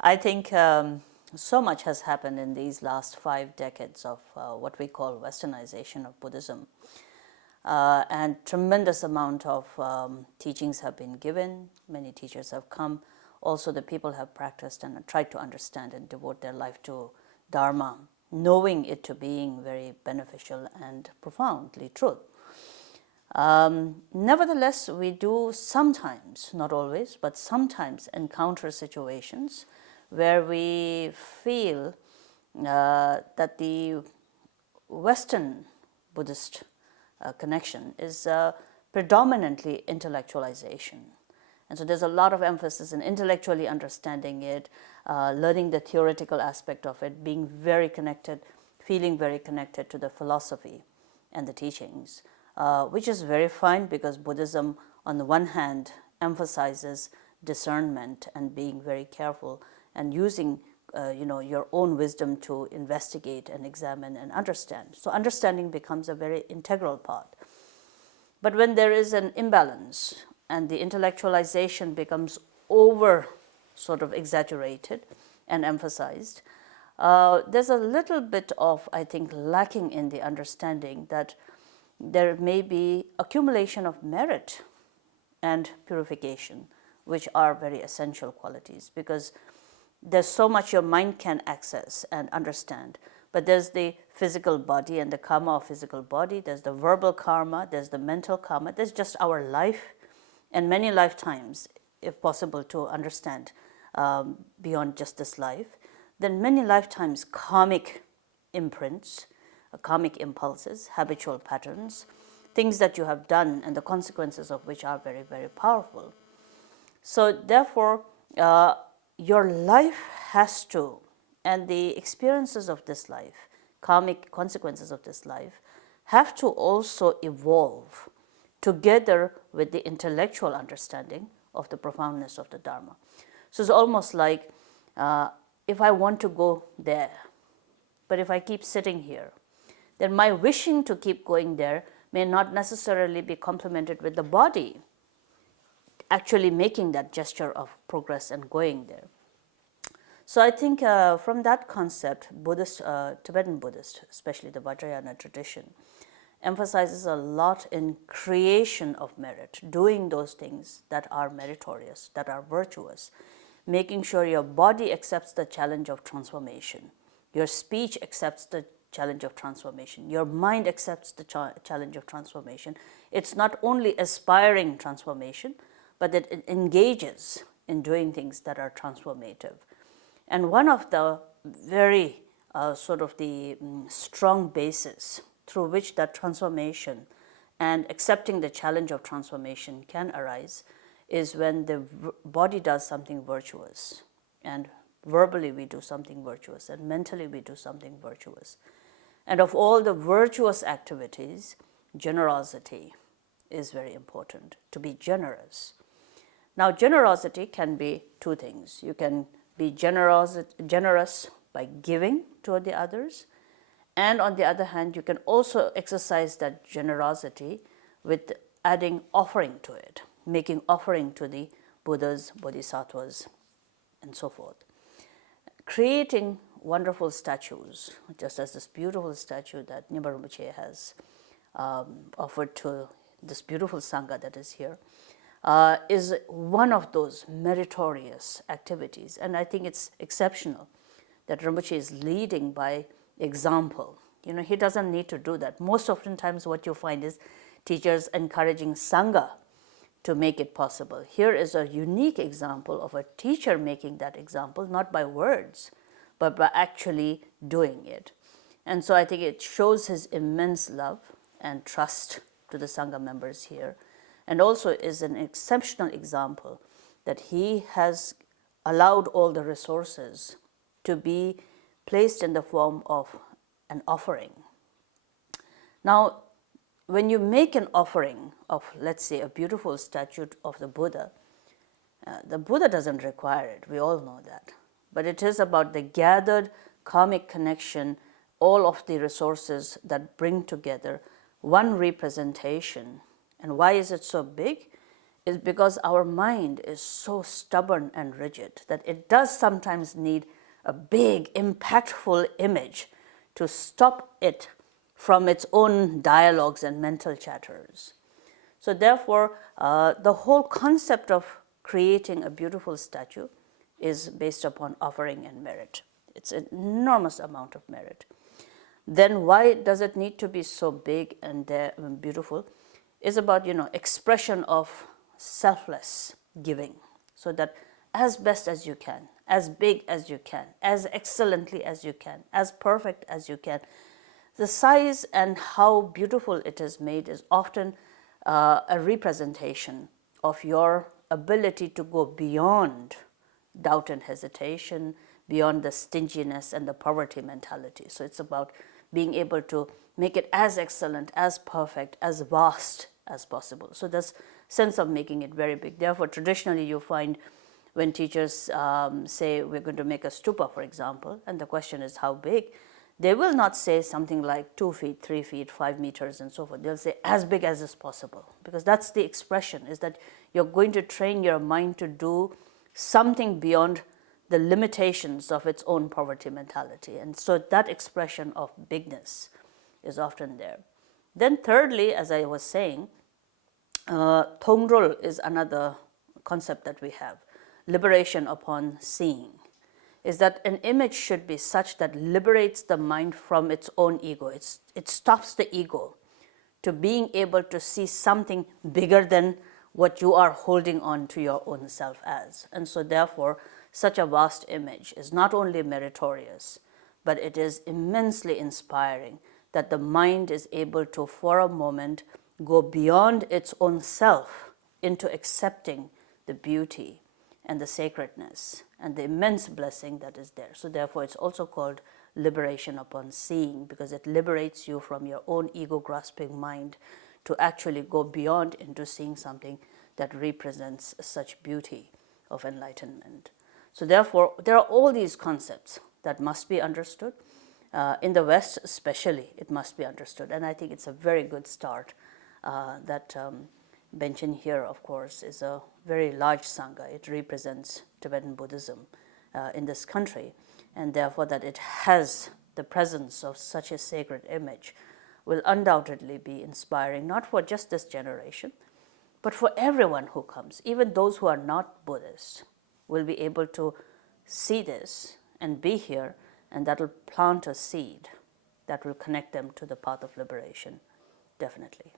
I think so much has happened in these last 5 decades of what we call westernization of Buddhism. And tremendous amount of teachings have been given. Many teachers have come. Also, the people have practiced and tried to understand and devote their life to Dharma, knowing it to being very beneficial and profoundly true. Nevertheless, we do sometimes, not always, but sometimes encounter situations where we feel that the Western Buddhist connection is predominantly intellectualization. And so there's a lot of emphasis in intellectually understanding it, learning the theoretical aspect of it, being very connected, feeling very connected to the philosophy and the teachings, which is very fine because Buddhism, on the one hand, emphasizes discernment and being very careful and using your own wisdom to investigate and examine and understand. So understanding becomes a very integral part. But when there is an imbalance and the intellectualization becomes over sort of exaggerated and emphasized, there's a little bit of, I think, lacking in the understanding that there may be accumulation of merit and purification, which are very essential qualities, because there's so much your mind can access and understand. But there's the physical body and the karma of physical body, there's the verbal karma, there's the mental karma, there's just our life and many lifetimes, if possible, to understand beyond just this life. Then many lifetimes karmic imprints, karmic impulses, habitual patterns, things that you have done and the consequences of which are very, very powerful. So therefore, your life has to, and the experiences of this life, karmic consequences of this life, have to also evolve together with the intellectual understanding of the profoundness of the Dharma. So it's almost like if I want to go there, but if I keep sitting here, then my wishing to keep going there may not necessarily be complemented with the body actually making that gesture of progress and going there. So I think from that concept, Buddhist, Tibetan Buddhist, especially the Vajrayana tradition, emphasizes a lot in creation of merit, doing those things that are meritorious, that are virtuous, making sure your body accepts the challenge of transformation, your speech accepts the challenge of transformation, your mind accepts the challenge of transformation. It's not only aspiring transformation, but that it engages in doing things that are transformative. And one of the very sort of the strong basis through which that transformation and accepting the challenge of transformation can arise is when the body does something virtuous, and verbally we do something virtuous, and mentally we do something virtuous. And of all the virtuous activities, generosity is very important, to be generous. Now, generosity can be two things. You can be generous by giving to the others, and on the other hand, you can also exercise that generosity with adding offering to it, making offering to the Buddhas, Bodhisattvas, and so forth. Creating wonderful statues, just as this beautiful statue that Nyingma Rinpoche has offered to this beautiful Sangha that is here, is one of those meritorious activities. And I think it's exceptional that Rinpoche is leading by example. He doesn't need to do that. Most oftentimes what you find is teachers encouraging Sangha to make it possible. Here is a unique example of a teacher making that example, not by words, but by actually doing it. And so I think it shows his immense love and trust to the Sangha members here, and also is an exceptional example that he has allowed all the resources to be placed in the form of an offering. Now, when you make an offering of, let's say, a beautiful statue of the Buddha doesn't require it, we all know that. But it is about the gathered karmic connection, all of the resources that bring together one representation. And why is it so big? is because our mind is so stubborn and rigid that it does sometimes need a big, impactful image to stop it from its own dialogues and mental chatters. So therefore, the whole concept of creating a beautiful statue is based upon offering and merit. It's an enormous amount of merit. Then why does it need to be so big and beautiful? It's about, expression of selfless giving, so that as best as you can, as big as you can, as excellently as you can, as perfect as you can. The size and how beautiful it is made is often a representation of your ability to go beyond doubt and hesitation, beyond the stinginess and the poverty mentality. So it's about being able to make it as excellent, as perfect, as vast as possible. So this sense of making it very big. Therefore, traditionally you find when teachers say we're going to make a stupa, for example, and the question is how big, they will not say something like 2 feet, 3 feet, 5 meters and so forth. They'll say as big as is possible, because that's the expression, is that you're going to train your mind to do something beyond the limitations of its own poverty mentality. And so that expression of bigness is often there. Then thirdly, as I was saying, Thongrol is another concept that we have. Liberation upon seeing is that an image should be such that liberates the mind from its own ego. It stops the ego to being able to see something bigger than what you are holding on to your own self as. And so therefore, such a vast image is not only meritorious, but it is immensely inspiring that the mind is able to, for a moment, go beyond its own self into accepting the beauty and the sacredness and the immense blessing that is there. So therefore, it's also called liberation upon seeing, because it liberates you from your own ego-grasping mind to actually go beyond into seeing something that represents such beauty of enlightenment. So therefore, there are all these concepts that must be understood. In the West especially, it must be understood. And I think it's a very good start that Benchen here, of course, is a very large Sangha. It represents Tibetan Buddhism in this country. And therefore that it has the presence of such a sacred image will undoubtedly be inspiring, not for just this generation, but for everyone who comes. Even those who are not Buddhists will be able to see this and be here, and that will plant a seed that will connect them to the path of liberation, definitely.